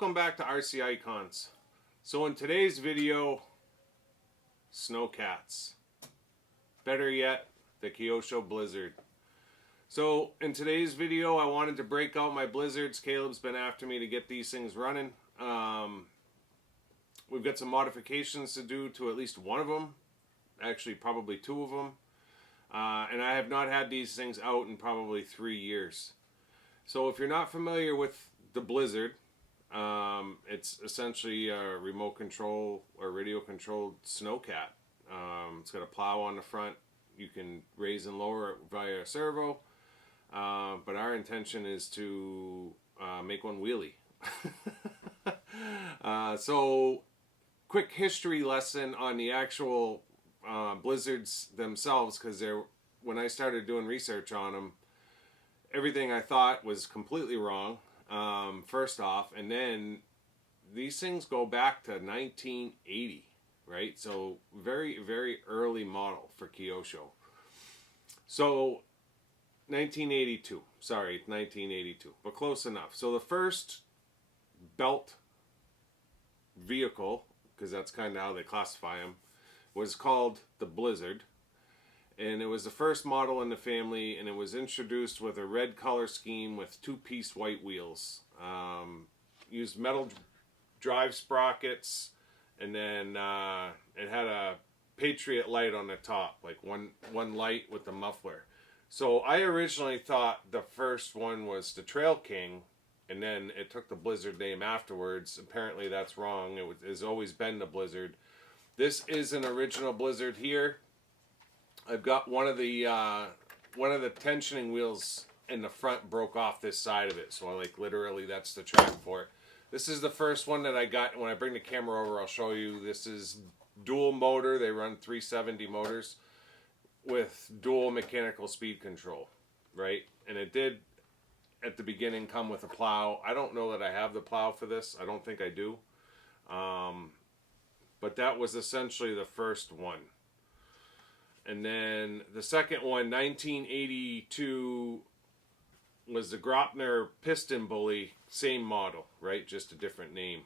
welcome back to RC Icons. So in today's video, snowcats. Better yet, the Kyosho Blizzard. So in today's video, I wanted to break out my Blizzards. Caleb's been after me to get these things running. We've got some modifications to do to at least one of them. Actually, probably two of them. And I have not had these things out in probably 3 years. So if you're not familiar with the Blizzard, it's essentially a remote control or radio controlled snowcat. It's got a plow on the front. You can raise and lower it via a servo. But our intention is to make one wheelie. So quick history lesson on the actual Blizzards themselves, because when I started doing research on them, everything I thought was completely wrong, first off, and then these things go back to 1980, right? So very, very early model for Kyosho. So 1982, 1982, but close enough. So the first belt vehicle, because that's kind of how they classify them, was called the Blizzard. And it was the first model in the family, and it was introduced with a red color scheme with two-piece white wheels. Used metal drive sprockets, and then it had a Patriot light on the top, like one light with the muffler. So I originally thought the first one was the Trail King, and then it took the Blizzard name afterwards. Apparently that's wrong. It's always been the Blizzard. This is an original Blizzard here. I've got one of the tensioning wheels in the front broke off this side of it, so literally that's the track for it. This is the first one that I got. When I bring the camera over, I'll show you. This is dual motor. They run 370 motors with dual mechanical speed control, right? And it did at the beginning come with a plow. I don't know that I have the plow for this. I don't think I do. But that was essentially the first one. And then the second one, 1982, was the Grotner piston bully, same model, right? Just a different name.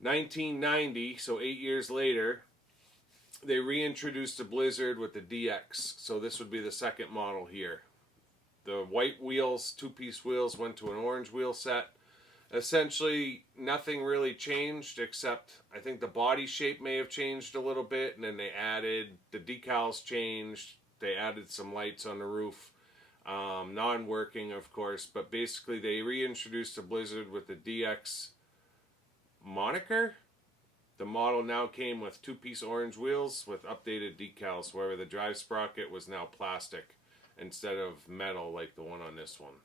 1990, so 8 years later, they reintroduced the Blizzard with the DX. So this would be the second model here. The white wheels, two-piece wheels, went to an orange wheel set. Essentially, nothing really changed, except I think the body shape may have changed a little bit, and then they added, the decals changed, they added some lights on the roof, non-working of course, but basically they reintroduced the Blizzard with the DX moniker. The model now came with two-piece orange wheels with updated decals, where the drive sprocket was now plastic instead of metal like the one on this one.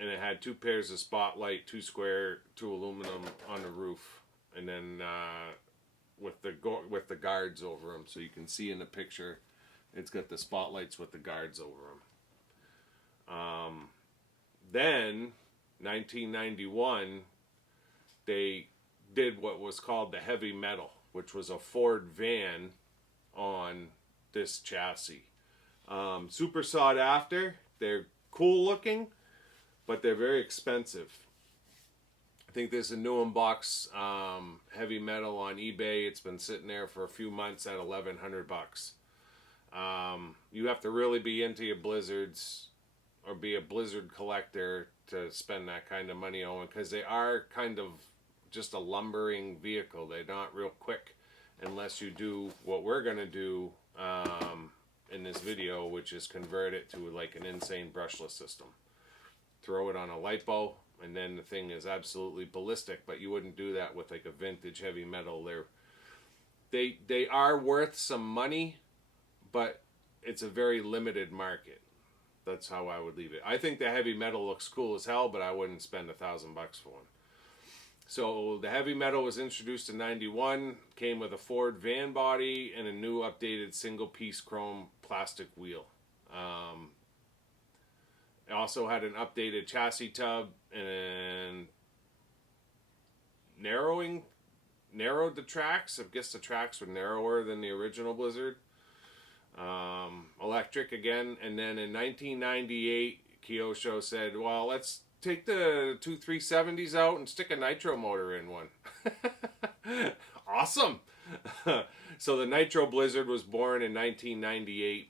And it had two pairs of spotlight, two square, two aluminum on the roof, and then with the guards over them, so you can see in the picture, it's got the spotlights with the guards over them. Then 1991, they did what was called the heavy metal, which was a Ford van on this chassis. Super sought after. They're cool looking, but they're very expensive. I think there's a new in-box heavy metal on eBay. It's been sitting there for a few months at $1,100. You have to really be into your Blizzards or be a Blizzard collector to spend that kind of money on, because they are kind of just a lumbering vehicle. They're not real quick unless you do what we're going to do in this video, which is convert it to like an insane brushless system. Throw it on a lipo, and then the thing is absolutely ballistic. But you wouldn't do that with like a vintage heavy metal. They are worth some money, but it's a very limited market. That's how I would leave it. I think the heavy metal looks cool as hell, but I wouldn't spend $1,000 for one. So the heavy metal was introduced in 91, came with a Ford van body and a new updated single-piece chrome plastic wheel. It also had an updated chassis tub and narrowed the tracks. I guess the tracks were narrower than the original Blizzard. Electric again, and then in 1998 Kyosho said, well, let's take the two 370s out and stick a nitro motor in one. Awesome. So the Nitro Blizzard was born in 1998.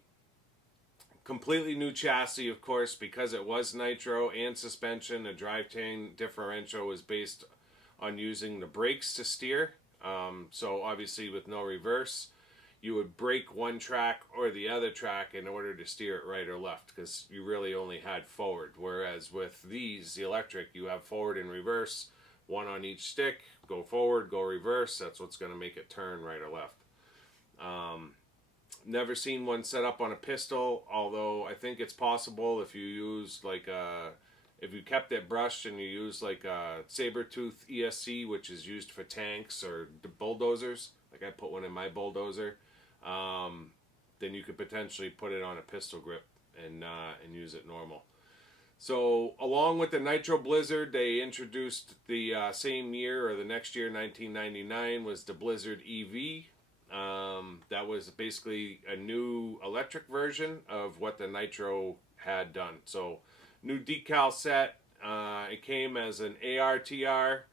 Completely new chassis, of course, because it was nitro and suspension. The drivetrain differential was based on using the brakes to steer. So obviously with no reverse, you would brake one track or the other track in order to steer it right or left, because you really only had forward. Whereas with these, the electric, you have forward and reverse, one on each stick, go forward, go reverse. That's what's going to make it turn right or left. Never seen one set up on a pistol, although I think it's possible if you use like if you kept it brushed and you use like a saber-tooth ESC, which is used for tanks or bulldozers, like I put one in my bulldozer, then you could potentially put it on a pistol grip and use it normal. So along with the Nitro Blizzard, they introduced the same year or the next year, 1999, was the Blizzard EV. That was basically a new electric version of what the Nitro had done. So new decal set. It came as an ARTR.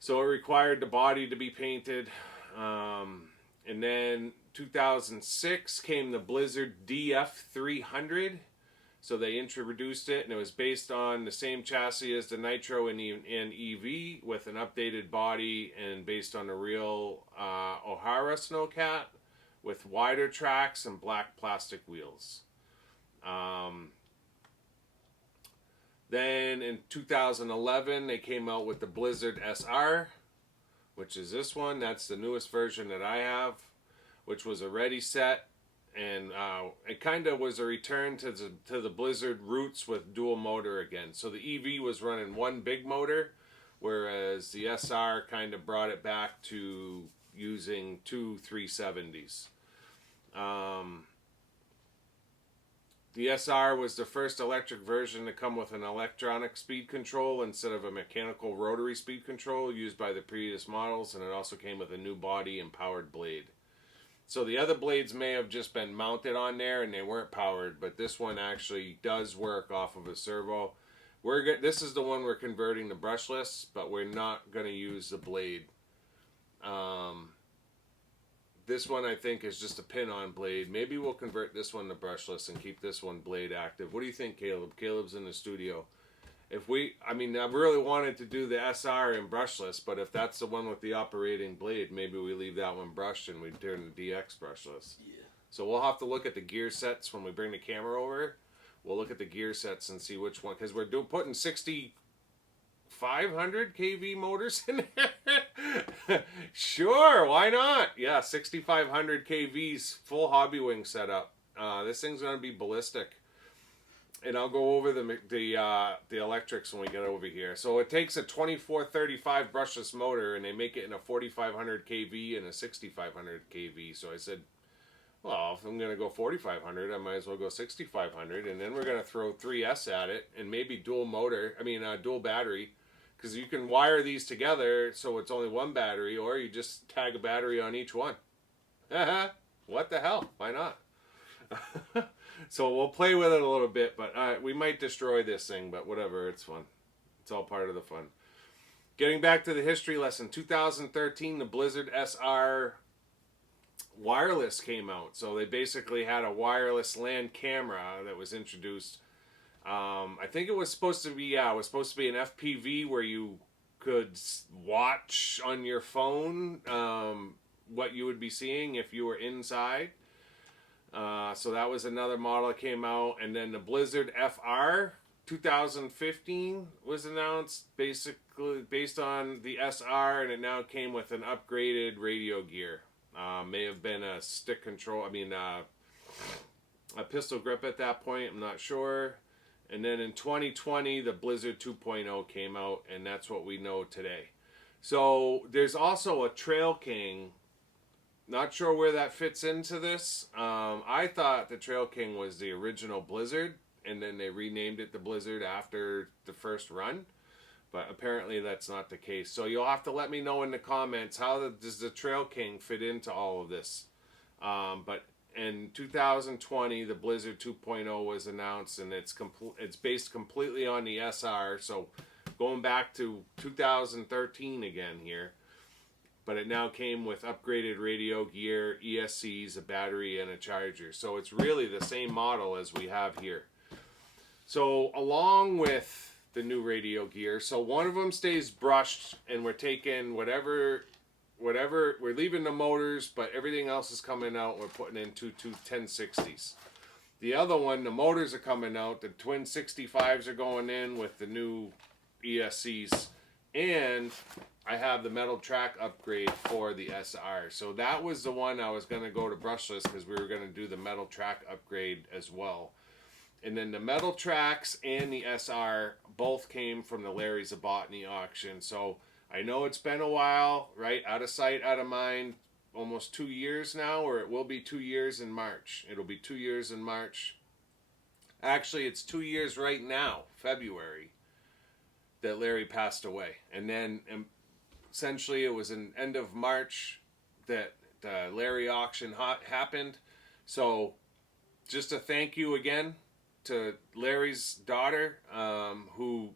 So it required the body to be painted. And then 2006 came the Blizzard DF300. So they introduced it, and it was based on the same chassis as the Nitro and EV with an updated body and based on a real O'Hara Snowcat with wider tracks and black plastic wheels. Then in 2011, they came out with the Blizzard SR, which is this one. That's the newest version that I have, which was a ready set. And it kind of was a return to the Blizzard roots with dual motor again. So the EV was running one big motor, whereas the SR kind of brought it back to using two 370s. The SR was the first electric version to come with an electronic speed control instead of a mechanical rotary speed control used by the previous models, and it also came with a new body and powered blade. So the other blades may have just been mounted on there and they weren't powered, but this one actually does work off of a servo. This is the one we're converting to brushless, but we're not going to use the blade. This one I think is just a pin-on blade. Maybe we'll convert this one to brushless and keep this one blade active. What do you think, Caleb? Caleb's in the studio. I really wanted to do the SR in brushless, but if that's the one with the operating blade, maybe we leave that one brushed and we turn the DX brushless. Yeah. So we'll have to look at the gear sets when we bring the camera over. We'll look at the gear sets and see which one, because we're putting 6,500 kV motors in there. Sure, why not? Yeah, 6,500 kVs, full hobby wing setup. This thing's gonna be ballistic. And I'll go over the electrics when we get over here. So it takes a 2435 brushless motor, and they make it in a 4500 kV and a 6500 kV. So I said, well, if I'm going to go 4500, I might as well go 6500, and then we're going to throw 3S at it, and maybe dual battery, because you can wire these together so it's only one battery, or you just tag a battery on each one. What the hell? Why not? So we'll play with it a little bit, but we might destroy this thing, but whatever, it's fun. It's all part of the fun. Getting back to the history lesson, 2013, the Blizzard SR wireless came out. So they basically had a wireless LAN camera that was introduced. I think it was supposed to be, an FPV where you could watch on your phone what you would be seeing if you were inside. So that was another model that came out, and then the Blizzard FR 2015 was announced, basically based on the SR, and it now came with an upgraded radio gear. May have been a stick control, a pistol grip at that point, I'm not sure. And then in 2020, the Blizzard 2.0 came out, and that's what we know today. So there's also a Trail King. Not sure where that fits into this. I thought the Trail King was the original Blizzard, and then they renamed it the Blizzard after the first run. But apparently that's not the case. So you'll have to let me know in the comments, how does the Trail King fit into all of this? But in 2020, the Blizzard 2.0 was announced, and it's based completely on the SR. So going back to 2013 again here, but it now came with upgraded radio gear, ESCs, a battery, and a charger. So it's really the same model as we have here. So along with the new radio gear, so one of them stays brushed, and we're taking whatever we're leaving the motors, but everything else is coming out. We're putting in two 1060s. The other one, the motors are coming out. The twin 65s are going in with the new ESCs, and I have the metal track upgrade for the SR. So that was the one I was going to go to brushless because we were going to do the metal track upgrade as well. And then the metal tracks and the SR both came from the Larry Zabatny auction. So I know it's been a while, right? Out of sight, out of mind. Almost 2 years now, or it will be 2 years in March. It'll be 2 years in March. Actually, it's 2 years right now, February, that Larry passed away. And then essentially it was in end of March that the Larry auction happened. So just a thank you again to Larry's daughter, who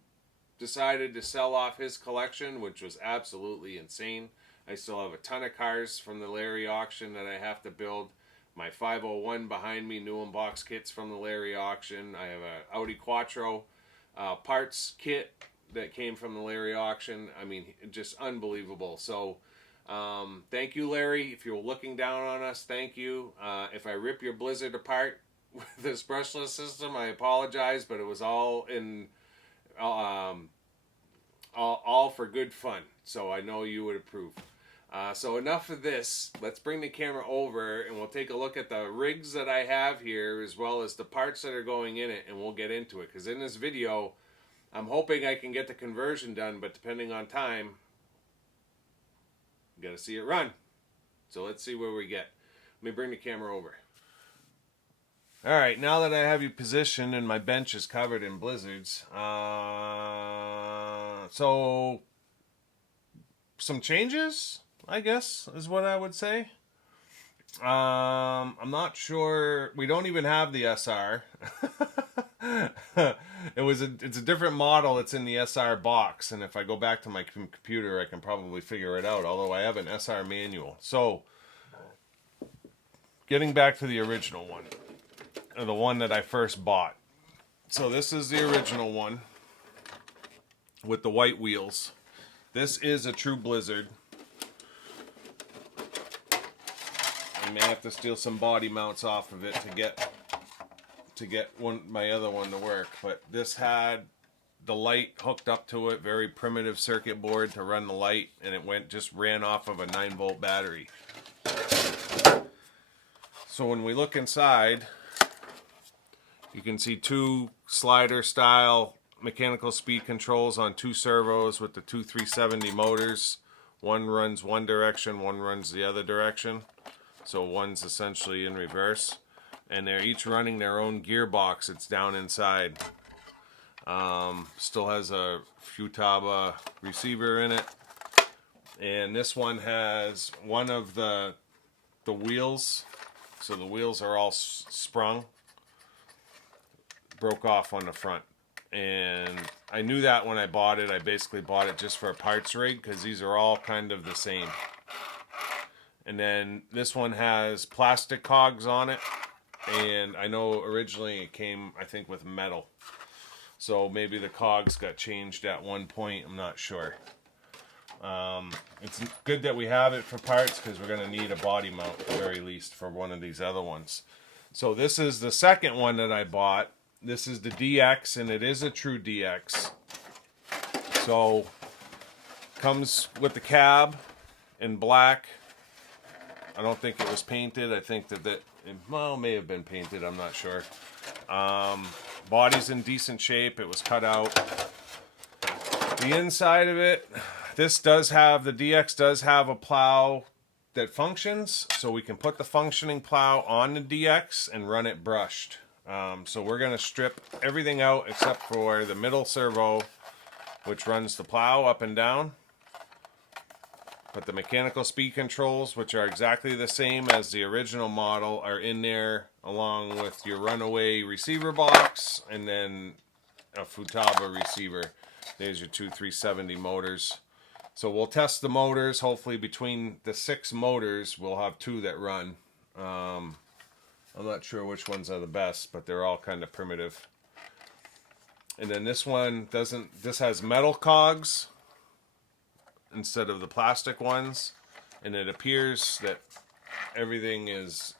decided to sell off his collection, which was absolutely insane. I still have a ton of cars from the Larry auction that I have to build. My 501 behind me, new box kits from the Larry auction. I have a Audi Quattro parts kit that came from the Larry auction. I mean, just unbelievable. So thank you, Larry. If you're looking down on us, thank you. If I rip your Blizzard apart with this brushless system, I apologize, but it was all in all for good fun. So I know you would approve. So enough of this. Let's bring the camera over and we'll take a look at the rigs that I have here as well as the parts that are going in it, and we'll get into it. Because in this video, I'm hoping I can get the conversion done, but depending on time, you gotta see it run. So let's see where we get. Let me bring the camera over. Alright, now that I have you positioned and my bench is covered in blizzards, so some changes, I guess, is what I would say. I'm not sure. We don't even have the SR. It's a different model. It's in the SR box, and if I go back to my computer, I can probably figure it out. Although I have an SR manual. So, getting back to the original one, or the one that I first bought. So this is the original one with the white wheels. This is a true Blizzard. I may have to steal some body mounts off of it to get my other one to work. But this had the light hooked up to it, very primitive circuit board to run the light, and it just ran off of a 9-volt battery. So when we look inside, you can see two slider style mechanical speed controls on two servos with the two 370 motors. One runs one direction, one runs the other direction. So one's essentially in reverse. And they're each running their own gearbox. It's down inside. Still has a Futaba receiver in it. And this one has one of the wheels. So the wheels are all sprung. Broke off on the front. And I knew that when I bought it. I basically bought it just for a parts rig because these are all kind of the same. And then this one has plastic cogs on it. And I know originally it came, I think, with metal. So maybe the cogs got changed at one point. I'm not sure. It's good that we have it for parts because we're going to need a body mount at the very least for one of these other ones. So this is the second one that I bought. This is the DX, and it is a true DX. So, comes with the cab in black. I don't think it was painted. I think that it may have been painted. I'm not sure. Body's in decent shape. It was cut out. The inside of it, the DX does have a plow that functions. So we can put the functioning plow on the DX and run it brushed. So we're going to strip everything out except for the middle servo, which runs the plow up and down. but the mechanical speed controls, which are exactly the same as the original model, are in there along with your runaway receiver box and then a Futaba receiver. There's your two 370 motors. So we'll test the motors. Hopefully between the 6 motors, we'll have 2 that run. I'm not sure which ones are the best, but they're all kind of primitive. And then this one doesn't, this has metal cogs instead of the plastic ones. And it appears that everything is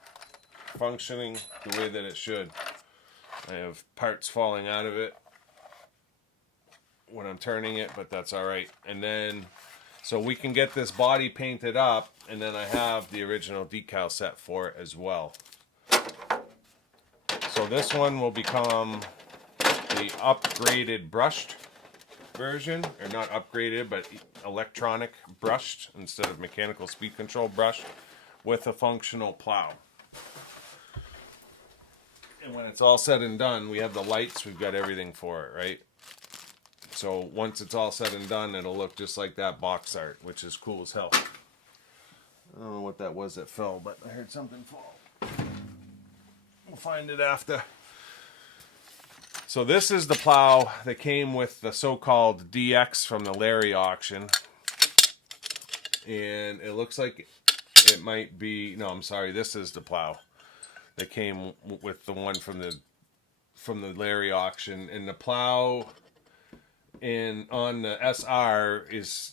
functioning the way that it should. I have parts falling out of it when I'm turning it, but that's all right. And then, so we can get this body painted up, and then I have the original decal set for it as well. So this one will become the upgraded brushed version, or not upgraded, but electronic brushed instead of mechanical speed control brushed with a functional plow. And when it's all said and done, we have the lights, we've got everything for it, right? So once it's all said and done, it'll look just like that box art, which is cool as hell. I don't know what that was that fell, but I heard something fall. We'll find it after. So this is the plow that came with the so-called DX from the Larry auction. And it looks like it might be, no, I'm sorry, this is the plow that came with the one from the Larry auction. And the plow on the SR is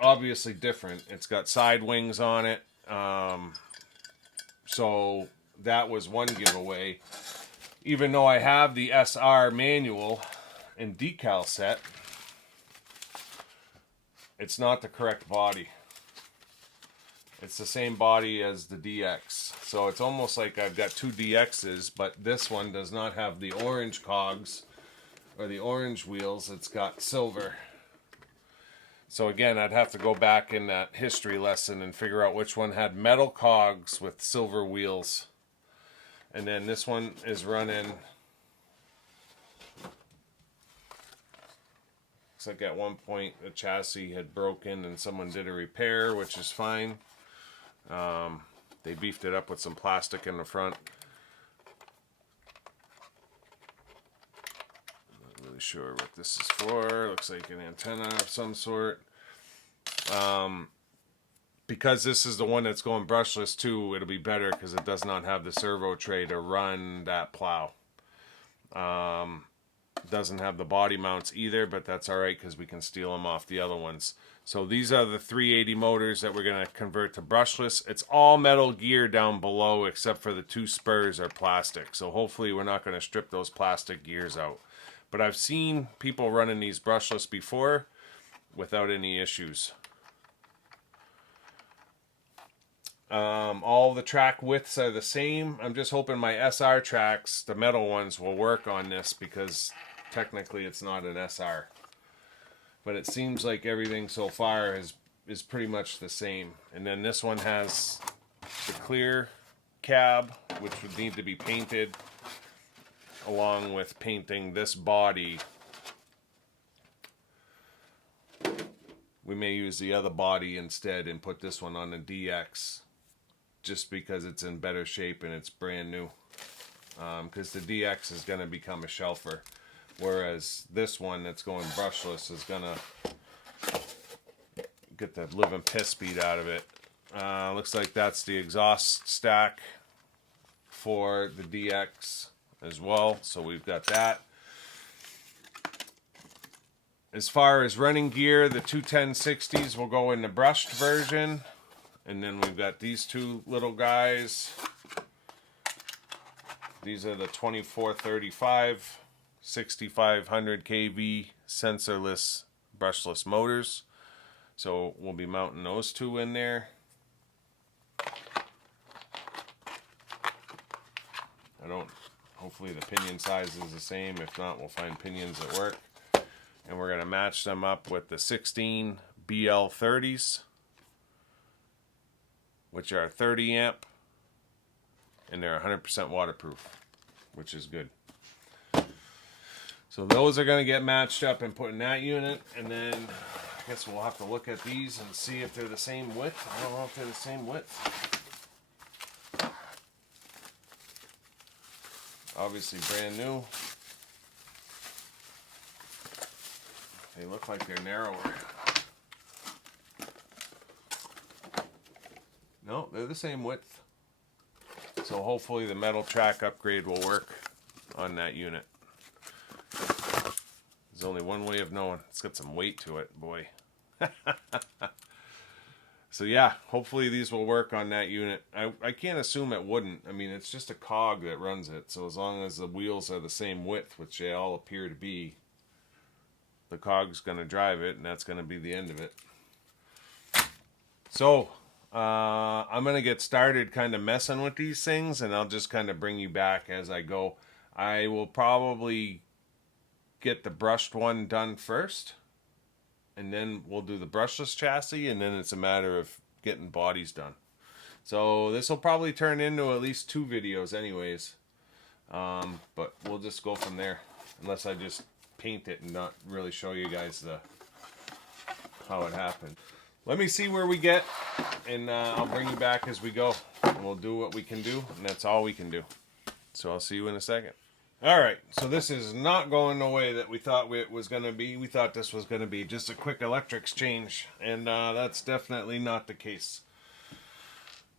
obviously different. It's got side wings on it. So that was one giveaway. Even though I have the SR manual and decal set, it's not the correct body. It's the same body as the DX. So it's almost like I've got 2 DXs, but this one does not have the orange cogs or the orange wheels. It's got silver. So again, I'd have to go back in that history lesson and figure out which one had metal cogs with silver wheels. And then this one is running, looks like at one point the chassis had broken and someone did a repair, which is fine. They beefed it up with some plastic in the front. Not really sure what this is for. Looks like an antenna of some sort. Because this is the one that's going brushless too, it'll be better because it does not have the servo tray to run that plow. Doesn't have the body mounts either, but that's alright because we can steal them off the other ones. So these are the 380 motors that we're going to convert to brushless. It's all metal gear down below except for the 2 spurs are plastic. So hopefully we're not going to strip those plastic gears out. But I've seen people running these brushless before without any issues. All the track widths are the same. I'm just hoping my SR tracks, the metal ones, will work on this because technically it's not an SR. But it seems like everything so far is pretty much the same. And then this one has the clear cab, which would need to be painted, along with painting this body. We may use the other body instead and put this one on the DX just because it's in better shape and it's brand new. Because the DX is going to become a shelfer, whereas this one that's going brushless is going to get the living piss beat out of it. Looks like that's the exhaust stack for the DX as well, so we've got that. As far as running gear, the 21060s will go in the brushed version. And then we've got these 2 little guys. These are the 2435 6500 kV sensorless brushless motors. So we'll be mounting those 2 in there. Hopefully the pinion size is the same. If not, we'll find pinions that work. And we're going to match them up with the 16 BL30s, which are 30 amp, and they're 100% waterproof, which is good. So those are going to get matched up and put in that unit, and then I guess we'll have to look at these and see if they're the same width. I don't know if they're the same width. Obviously brand new. They look like they're narrower. No, they're the same width. So hopefully the metal track upgrade will work on that unit. There's only one way of knowing. It's got some weight to it, boy. So yeah, hopefully these will work on that unit. I can't assume it wouldn't. I mean, it's just a cog that runs it. So as long as the wheels are the same width, which they all appear to be, the cog's going to drive it, and that's going to be the end of it. So I'm going to get started kind of messing with these things, and I'll just kind of bring you back as I go. I will probably get the brushed one done first, and then we'll do the brushless chassis, and then it's a matter of getting bodies done. So this will probably turn into at least 2 videos anyways, but we'll just go from there, unless I just paint it and not really show you guys how it happened. Let me see where we get, and I'll bring you back as we go, and we'll do what we can do, and that's all we can do. So I'll see you in a second. Alright, so this is not going the way that we thought it was going to be. We thought this was going to be just a quick electrics change, and that's definitely not the case.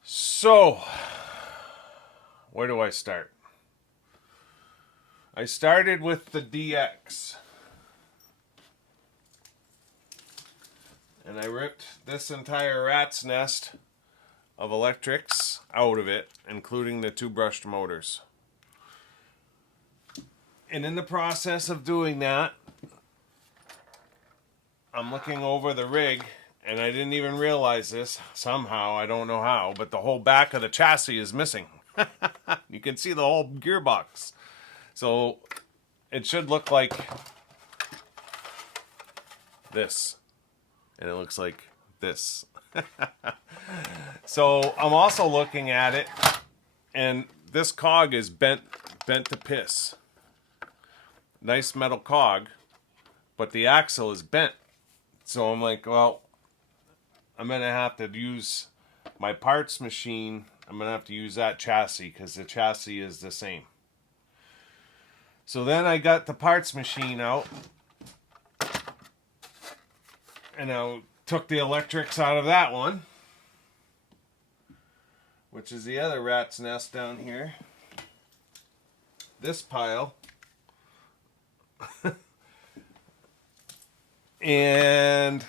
So, where do I start? I started with the DX. And I ripped this entire rat's nest of electrics out of it, including the 2 brushed motors. And in the process of doing that, I'm looking over the rig, and I didn't even realize this. Somehow, I don't know how, but the whole back of the chassis is missing. You can see the whole gearbox. So, it should look like this. And it looks like this. So, I'm also looking at it, and this cog is bent to piss. Nice metal cog, but the axle is bent. So I'm like, well, I'm going to have to use my parts machine. I'm going to have to use that chassis because the chassis is the same. So then I got the parts machine out, and I took the electrics out of that one, which is the other rat's nest down here. This pile. And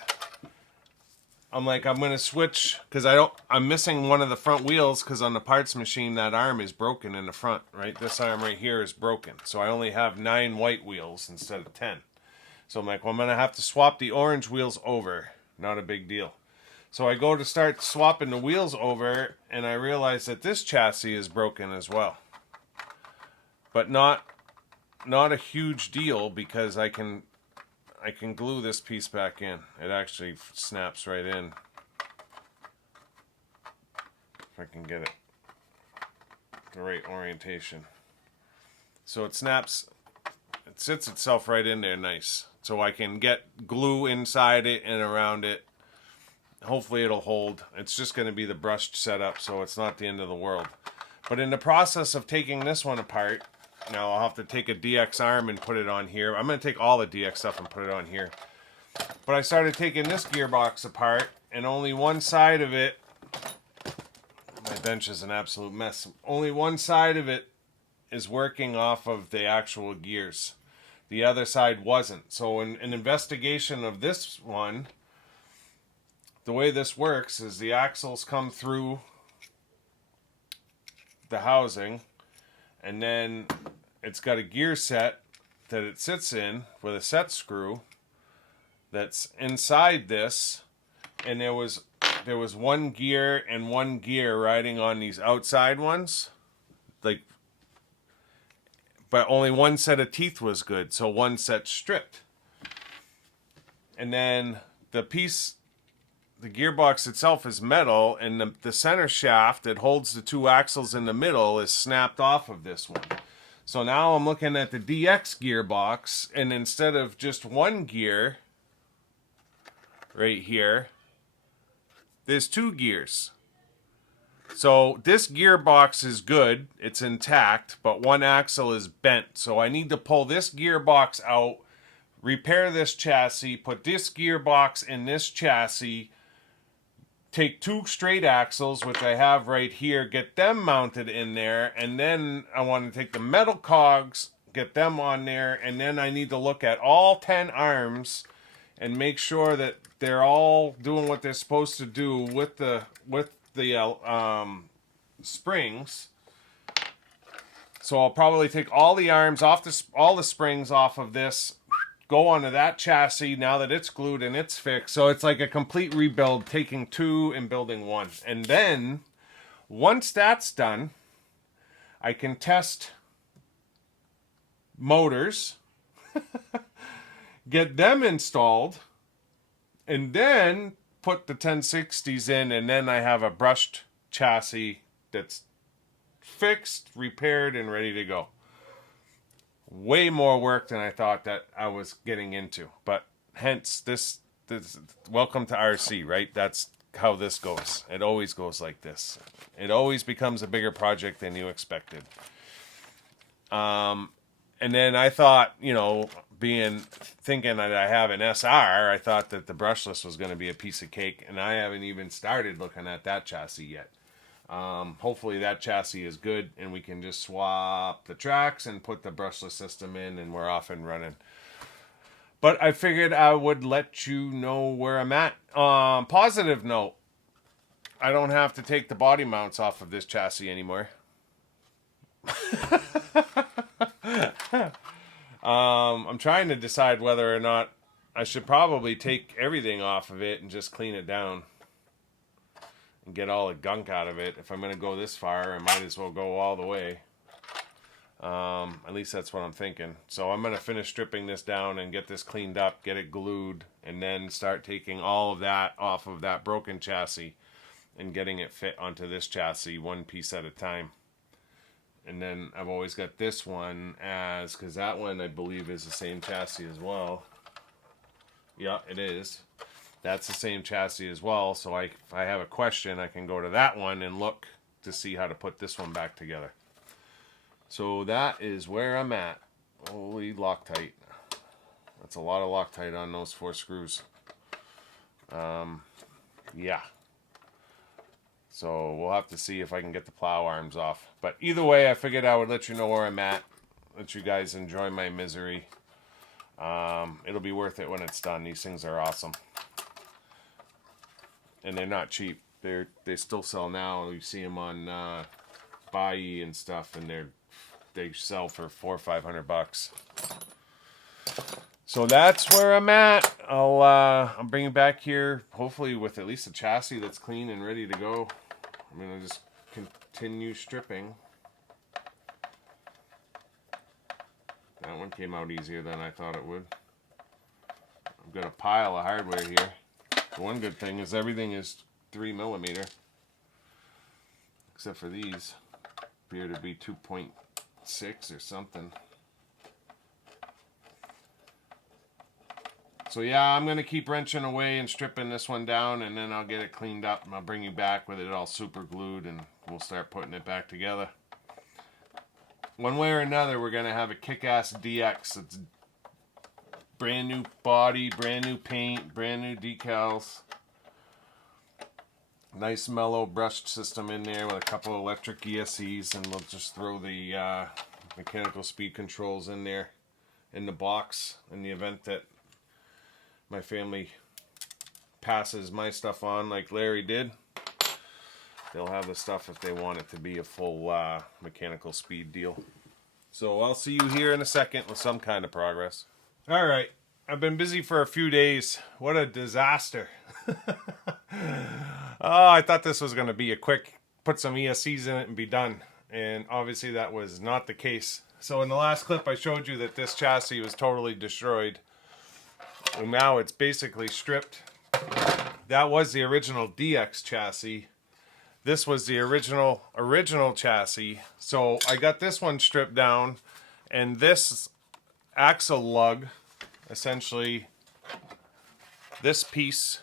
I'm like, I'm gonna switch because I'm missing one of the front wheels because on the parts machine that arm is broken in the front, right? This arm right here is broken, so I only have 9 white wheels instead of 10. So I'm like, well, I'm gonna have to swap the orange wheels over. Not a big deal. So I go to start swapping the wheels over, and I realize that this chassis is broken as well, but not a huge deal because I can glue this piece back in. It actually snaps right in. If I can get it the right orientation. So it snaps, it sits itself right in there nice. So I can get glue inside it and around it. Hopefully it'll hold. It's just going to be the brushed setup, so it's not the end of the world. But in the process of taking this one apart, now I'll have to take a DX arm and put it on here. I'm going to take all the DX stuff and put it on here. But I started taking this gearbox apart, and only one side of it, my bench is an absolute mess. Only one side of it is working off of the actual gears. The other side wasn't. So in an investigation of this one, the way this works is the axles come through the housing, and then it's got a gear set that it sits in with a set screw that's inside this, and there was one gear and one gear riding on these outside ones, like, but only one set of teeth was good, so one set stripped. And then the gearbox itself is metal, and the center shaft that holds the 2 axles in the middle is snapped off of this one. So now I'm looking at the DX gearbox, and instead of just one gear, right here, there's 2 gears. So this gearbox is good, it's intact, but one axle is bent. So I need to pull this gearbox out, repair this chassis, put this gearbox in this chassis, take 2 straight axles, which I have right here, get them mounted in there, and then I want to take the metal cogs, get them on there, and then I need to look at all 10 arms and make sure that they're all doing what they're supposed to do with the springs. So I'll probably take all the arms off all the springs off of this, go onto that chassis now that it's glued and it's fixed. So it's like a complete rebuild, taking 2 and building 1. And then once that's done, I can test motors, get them installed, and then put the 1060s in, and then I have a brushed chassis that's fixed, repaired, and ready to go. Way more work than I thought that I was getting into, but hence this welcome to RC, right? That's how this goes. It always goes like this. It always becomes a bigger project than you expected. And then I thought, you know, thinking that I have an SR, I thought that the brushless was going to be a piece of cake, and I haven't even started looking at that chassis yet. Hopefully that chassis is good and we can just swap the tracks and put the brushless system in and we're off and running. But I figured I would let you know where I'm at. Positive note, I don't have to take the body mounts off of this chassis anymore. I'm trying to decide whether or not I should probably take everything off of it and just clean it down and get all the gunk out of it. If I'm going to go this far, I might as well go all the way. At least that's what I'm thinking. So I'm going to finish stripping this down and get this cleaned up, get it glued, and then start taking all of that off of that broken chassis and getting it fit onto this chassis one piece at a time. And then I've always got this one because that one I believe is the same chassis as well. Yeah, it is. That's the same chassis as well. So if I have a question, I can go to that one and look to see how to put this one back together. So that is where I'm at. Holy Loctite. That's a lot of Loctite on those 4 screws. Yeah. So we'll have to see if I can get the plow arms off. But either way, I figured I would let you know where I'm at. Let you guys enjoy my misery. It'll be worth it when it's done. These things are awesome. And they're not cheap. They still sell now. You see them on Buy and stuff, and they sell for $400 or $500. So that's where I'm at. I'll bring it back here, hopefully with at least a chassis that's clean and ready to go. I'm gonna just continue stripping. That one came out easier than I thought it would. I've got a pile of hardware here. The one good thing is everything is 3mm, except for these appear to be 2.6 or something. So yeah, I'm going to keep wrenching away and stripping this one down, and then I'll get it cleaned up and I'll bring you back with it all super glued and we'll start putting it back together. One way or another, we're going to have a kick-ass DX. It's brand new body, brand new paint, brand new decals. Nice mellow brushed system in there with a couple electric ESCs, and we'll just throw the mechanical speed controls in there in the box in the event that my family passes my stuff on like Larry did. They'll have the stuff if they want it to be a full mechanical speed deal. So I'll see you here in a second with some kind of progress. All right, I've been busy for a few days. What a disaster. Oh, I thought this was going to be a quick, put some ESCs in it and be done. And obviously that was not the case. So in the last clip I showed you that this chassis was totally destroyed. And now it's basically stripped. That was the original DX chassis. This was the original chassis. So I got this one stripped down, and this axle lug essentially this piece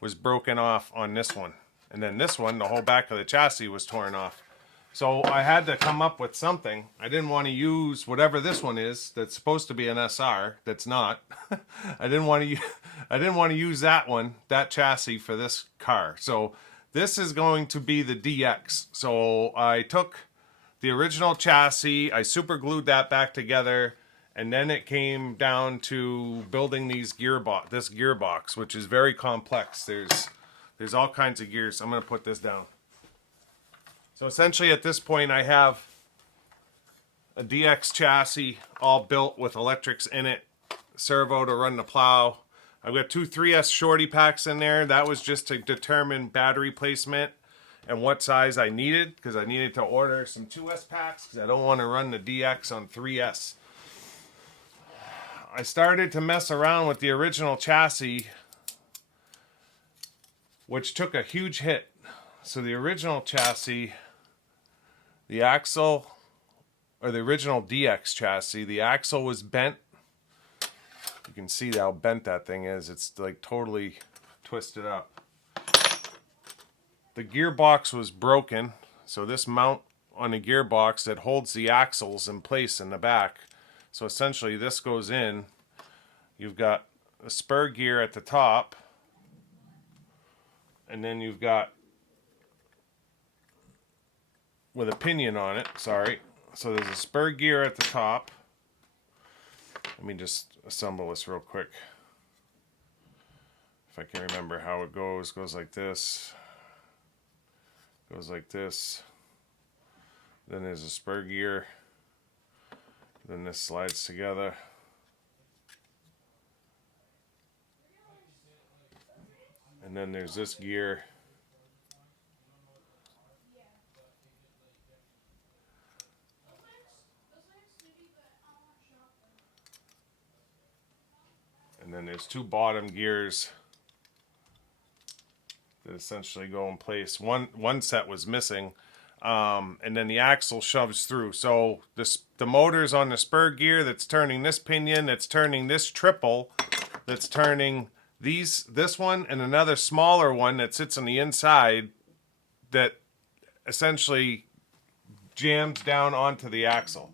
was broken off on this one. And then this one, the whole back of the chassis was torn off. So I had to come up with something. I didn't want to use whatever this one is that's supposed to be an SR that's not. I didn't want to use that one, that chassis for this car. So this is going to be the DX. So I took the original chassis, I super glued that back together, and then it came down to building this gearbox, which is very complex. There's all kinds of gears. I'm going to put this down. So essentially at this point I have a DX chassis all built with electrics in it, servo to run the plow. I've got two 3S shorty packs in there. That was just to determine battery placement and what size I needed, because I needed to order some 2S packs because I don't want to run the DX on 3S. I started to mess around with the original chassis, which took a huge hit. So the original chassis, the axle, or the original DX chassis, the axle was bent. You can see how bent that thing is. It's like totally twisted up. The gearbox was broken. So this mount on the gearbox that holds the axles in place in the back. So essentially this goes in. You've got a spur gear at the top. And then you've got with a pinion on it, sorry. So there's a spur gear at the top. Let me just assemble this real quick. If I can remember how it goes. Goes like this. Goes like this. Then there's a spur gear. Then this slides together. And then there's this gear. And then there's two bottom gears that essentially go in place. One set was missing, and then the axle shoves through. So the motor's on the spur gear that's turning this pinion, that's turning this triple, that's turning this one and another smaller one that sits on the inside that essentially jams down onto the axle.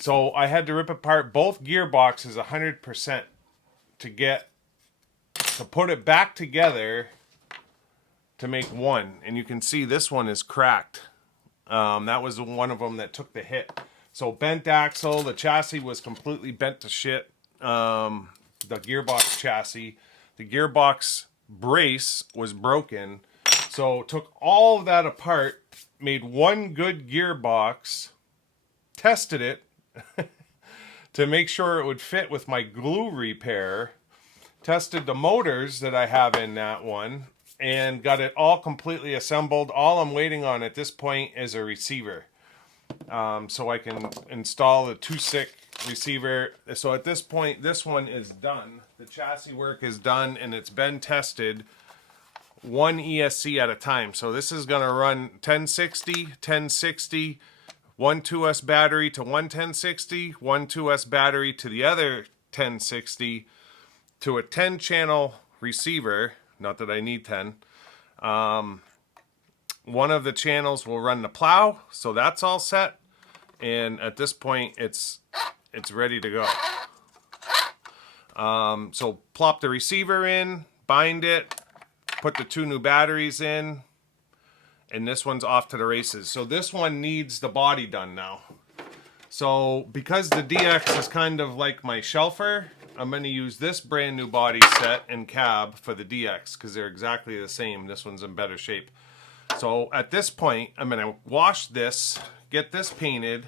So I had to rip apart both gearboxes 100% to put it back together to make one. And you can see this one is cracked. That was one of them that took the hit. So bent axle, the chassis was completely bent to shit. The gearbox chassis, the gearbox brace was broken. So took all of that apart, made one good gearbox, tested it, to make sure it would fit with my glue repair, tested the motors that I have in that one, and got it all completely assembled. All I'm waiting on at this point is a receiver, so I can install the 2-stick receiver. So at this point, this one is done. The chassis work is done, and it's been tested one ESC at a time. So this is going to run 1060, 1060, one 2S battery to one 1060, one 2S battery to the other 1060, to a 10 channel receiver. Not that I need 10. One of the channels will run the plow, so that's all set. And at this point, it's ready to go. So plop the receiver in, bind it, put the two new batteries in, and this one's off to the races. So this one needs the body done now. So because the DX is kind of like my shelfer, I'm going to use this brand new body set and cab for the DX because they're exactly the same. This one's in better shape. So at this point, I'm going to wash this, get this painted,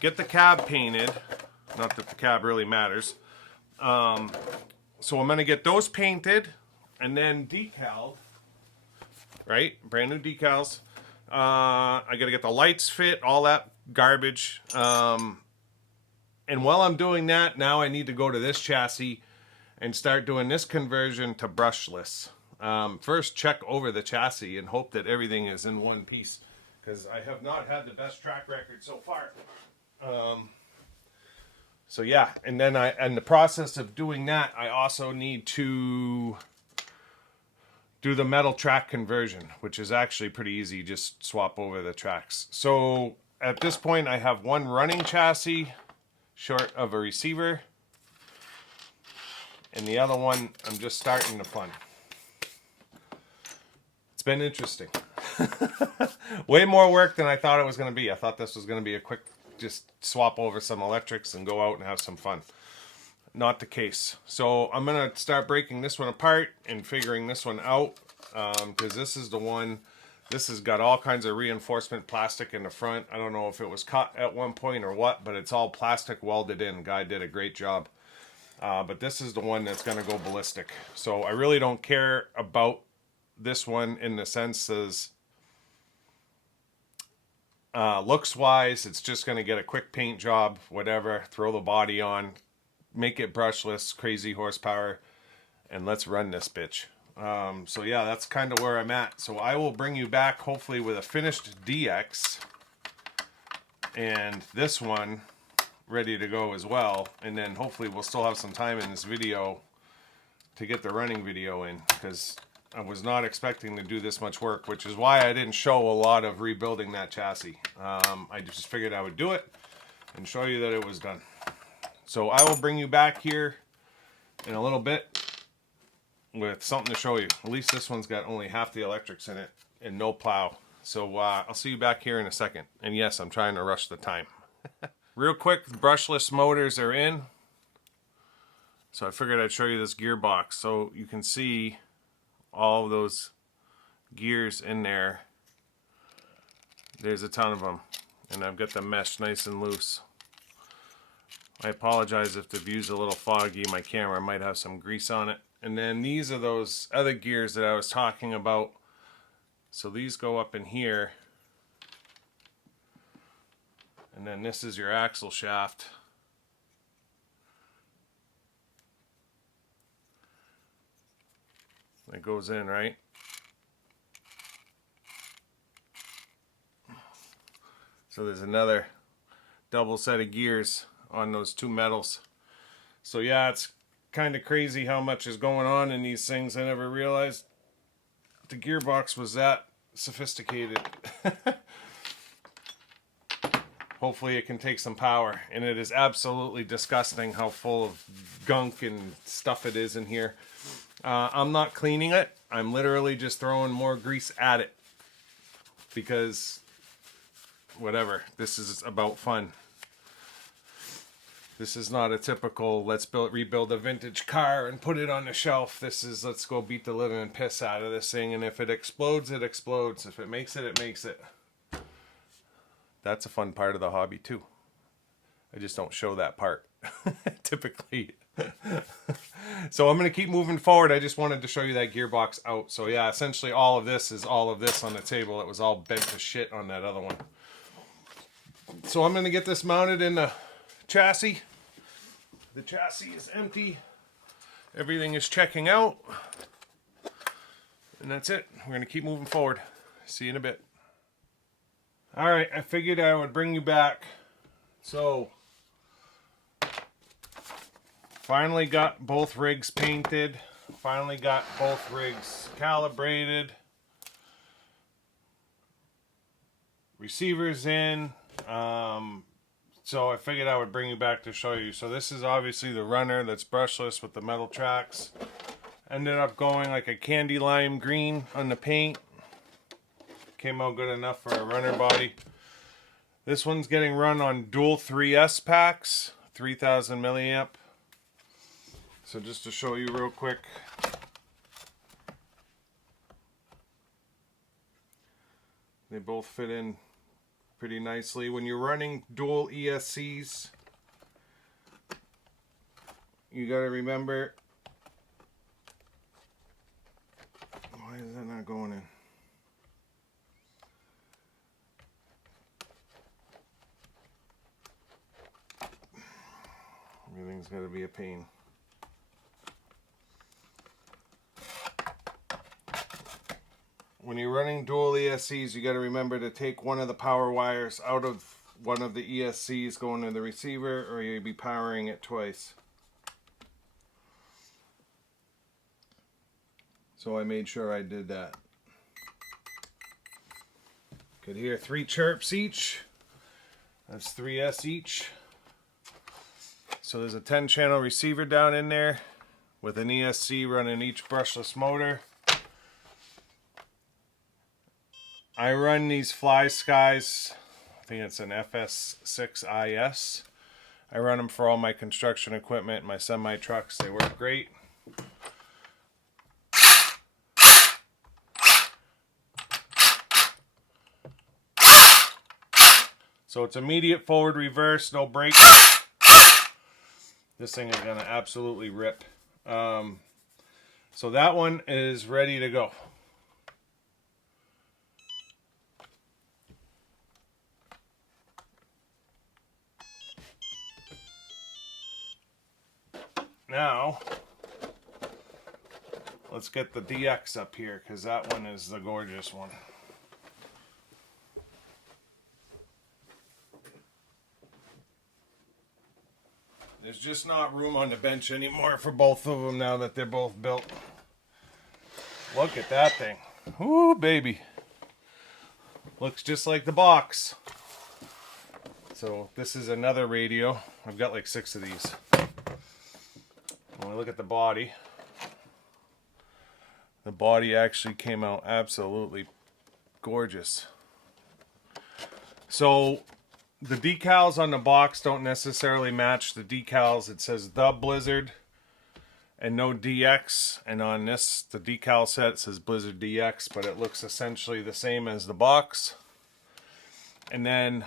get the cab painted. Not that the cab really matters. So I'm going to get those painted and then decaled. Right? Brand new decals. I got to get the lights fit, all that garbage. And while I'm doing that, now I need to go to this chassis and start doing this conversion to brushless. First, check over the chassis and hope that everything is in one piece, because I have not had the best track record so far. So yeah, and then in the process of doing that, I also need to do the metal track conversion, which is actually pretty easy. Just swap over the tracks. So at this point, I have one running chassis short of a receiver, and the other one I'm just starting to fun. It's been interesting. Way more work than I thought it was going to be. I thought this was going to be a quick, just swap over some electrics and go out and have some fun. Not the case. So I'm going to start breaking this one apart and figuring this one out, because this is the one, this has got all kinds of reinforcement plastic in the front. I don't know if it was cut at one point or what, but it's all plastic welded in. Guy did a great job. But this is the one that's going to go ballistic. So I really don't care about this one in the sense as looks wise. It's just going to get a quick paint job, whatever, throw the body on, make it brushless, crazy horsepower, and let's run this bitch. So yeah, that's kind of where I'm at. So I will bring you back hopefully with a finished DX and this one ready to go as well, and then hopefully we'll still have some time in this video to get the running video in, because I was not expecting to do this much work, which is why I didn't show a lot of rebuilding that chassis. I just figured I would do it and show you that it was done. So I will bring you back here in a little bit with something to show you. At least this one's got only half the electrics in it and no plow. So I'll see you back here in a second. And yes, I'm trying to rush the time. Real quick, the brushless motors are in. So I figured I'd show you this gearbox so you can see all of those gears in there. There's a ton of them, and I've got the mesh nice and loose. I apologize if the view's a little foggy. My camera might have some grease on it. And then these are those other gears that I was talking about. So these go up in here, and then this is your axle shaft. It goes in, right? So there's another double set of gears on those two metals. So yeah, it's kind of crazy how much is going on in these things. I never realized the gearbox was that sophisticated. Hopefully it can take some power, and it is absolutely disgusting how full of gunk and stuff it is in here. I'm not cleaning it. I'm literally just throwing more grease at it because whatever, this is about fun. This is not a typical let's rebuild a vintage car and put it on the shelf. This is let's go beat the living piss out of this thing, and if it explodes, it explodes. If it makes it, it makes it. That's a fun part of the hobby too. I just don't show that part typically. So I'm going to keep moving forward. I just wanted to show you that gearbox out. So yeah, essentially all of this is all of this on the table. It was all bent to shit on that other one. So I'm going to get this mounted in the chassis. The chassis is empty. Everything is checking out. And that's it. We're going to keep moving forward. See you in a bit. Alright, I figured I would bring you back. So finally got both rigs painted. Finally got both rigs calibrated. Receivers in. So I figured I would bring you back to show you. So this is obviously the runner that's brushless with the metal tracks. Ended up going like a candy lime green on the paint. Came out good enough for a runner body. This one's getting run on dual 3S packs, 3000 milliamp. So just to show you real quick. They both fit in pretty nicely. When you're running dual ESCs, you gotta remember, why is that not going in? Everything's got to be a pain. When you're running dual ESCs, you got to remember to take one of the power wires out of one of the ESCs going to the receiver, or you'd be powering it twice. So I made sure I did that. Could hear 3 chirps each. That's 3S each. So there's a 10-channel receiver down in there with an ESC running each brushless motor. I run these Fly Skies, I think it's an FS6IS. I run them for all my construction equipment, my semi-trucks. They work great. So it's immediate forward reverse, no brake. This thing is going to absolutely rip. So that one is ready to go. Now, let's get the DX up here, because that one is the gorgeous one. There's just not room on the bench anymore for both of them now that they're both built. Look at that thing. Ooh, baby. Looks just like the box. So this is another radio. I've got like 6 of these. When we look at the body actually came out absolutely gorgeous. So the decals on the box don't necessarily match the decals. It says The Blizzard and no DX. And on this, the decal set, it says Blizzard DX, but it looks essentially the same as the box. And then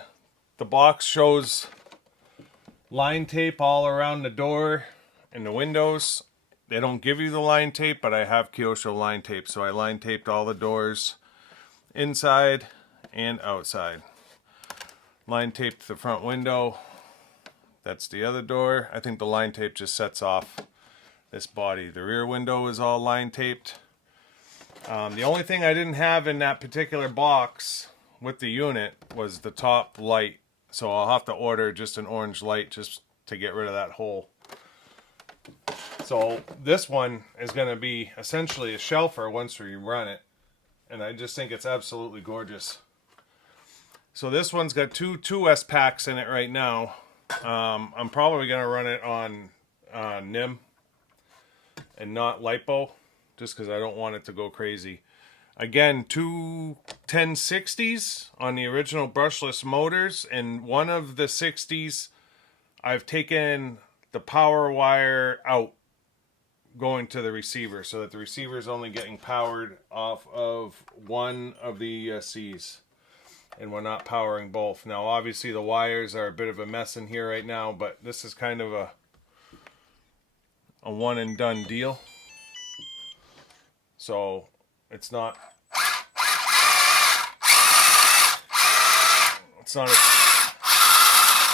the box shows line tape all around the door and the windows. They don't give you the line tape, but I have Kyosho line tape. So I line taped all the doors inside and outside. Line taped the front window. That's the other door. I think the line tape just sets off this body. The rear window is all line taped. The only thing I didn't have in that particular box with the unit was the top light. So I'll have to order just an orange light just to get rid of that hole. So this one is going to be essentially a shelfer once we run it. And I just think it's absolutely gorgeous. So this one's got two 2S packs in it right now. I'm probably going to run it on NIM and not LiPo, just because I don't want it to go crazy. Again, 2 1060s on the original brushless motors, and one of the 60s, I've taken the power wire out going to the receiver, so that the receiver is only getting powered off of one of the ESCs. And we're not powering both. Now, obviously, the wires are a bit of a mess in here right now, but this is kind of a one and done deal. So it's not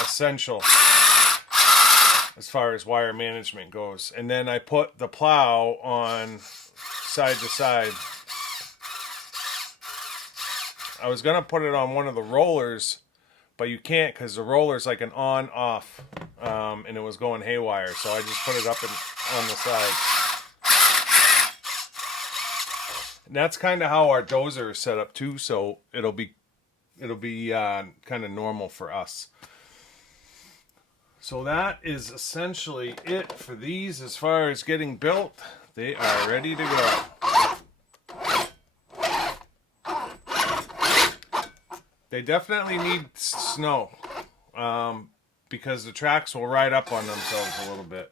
essential as far as wire management goes. And then I put the plow on side to side. I was going to put it on one of the rollers, but you can't because the roller's like an on-off, and it was going haywire. So I just put it up on the side. And that's kind of how our dozer is set up too, so it'll be kind of normal for us. So that is essentially it for these as far as getting built. They are ready to go. They definitely need snow, because the tracks will ride up on themselves a little bit.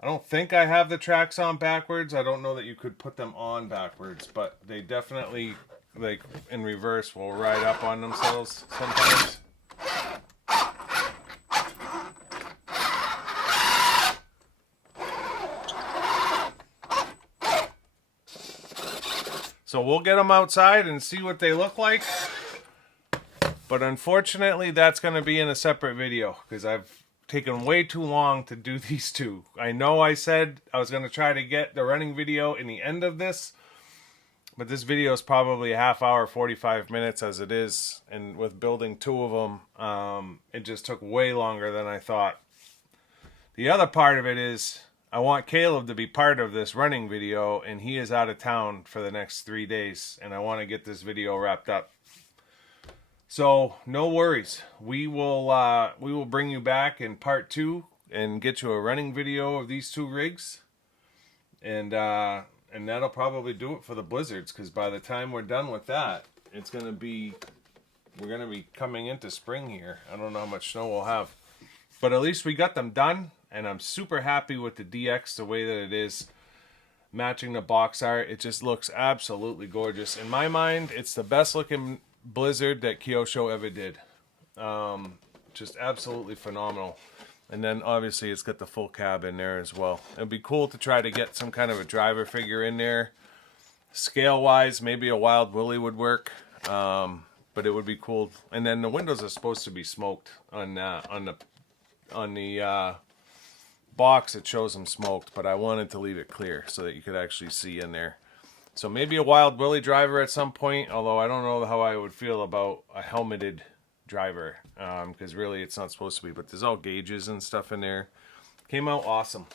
I don't think I have the tracks on backwards. I don't know that you could put them on backwards, but they definitely, like in reverse, will ride up on themselves sometimes. So we'll get them outside and see what they look like. But unfortunately, that's going to be in a separate video because I've taken way too long to do these two. I know I said I was going to try to get the running video in the end of this, but this video is probably a half hour, 45 minutes as it is. And with building 2 of them, it just took way longer than I thought. The other part of it is I want Caleb to be part of this running video, and he is out of town for the next 3 days, and I want to get this video wrapped up. So no worries, we will bring you back in part 2 and get you a running video of these 2 rigs, and that'll probably do it for the blizzards, because by the time we're done with that, we're gonna be coming into spring here. I don't know how much snow we'll have, but at least we got them done, and I'm super happy with the DX the way that it is, matching the box art. It just looks absolutely gorgeous. In my mind, it's the best looking blizzard that Kyosho ever did. Just absolutely phenomenal. And then obviously it's got the full cab in there as well. It'd be cool to try to get some kind of a driver figure in there. Scale wise, maybe a Wild Willie would work. But it would be cool. And then the windows are supposed to be smoked on the box. It shows them smoked, but I wanted to leave it clear so that you could actually see in there. So maybe a Wild Willie driver at some point, although I don't know how I would feel about a helmeted driver, because really it's not supposed to be, but there's all gauges and stuff in there. Came out awesome.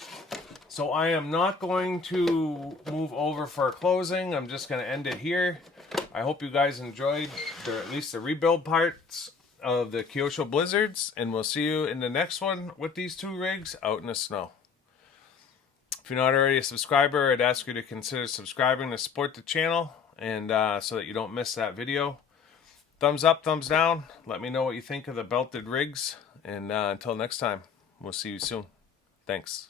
So I am not going to move over for a closing. I'm just going to end it here. I hope you guys enjoyed at least the rebuild parts of the Kyosho Blizzards, and we'll see you in the next one with these 2 rigs out in the snow. If you're not already a subscriber, I'd ask you to consider subscribing to support the channel, and so that you don't miss that video. Thumbs up, thumbs down. Let me know what you think of the belted rigs, and until next time, we'll see you soon. Thanks.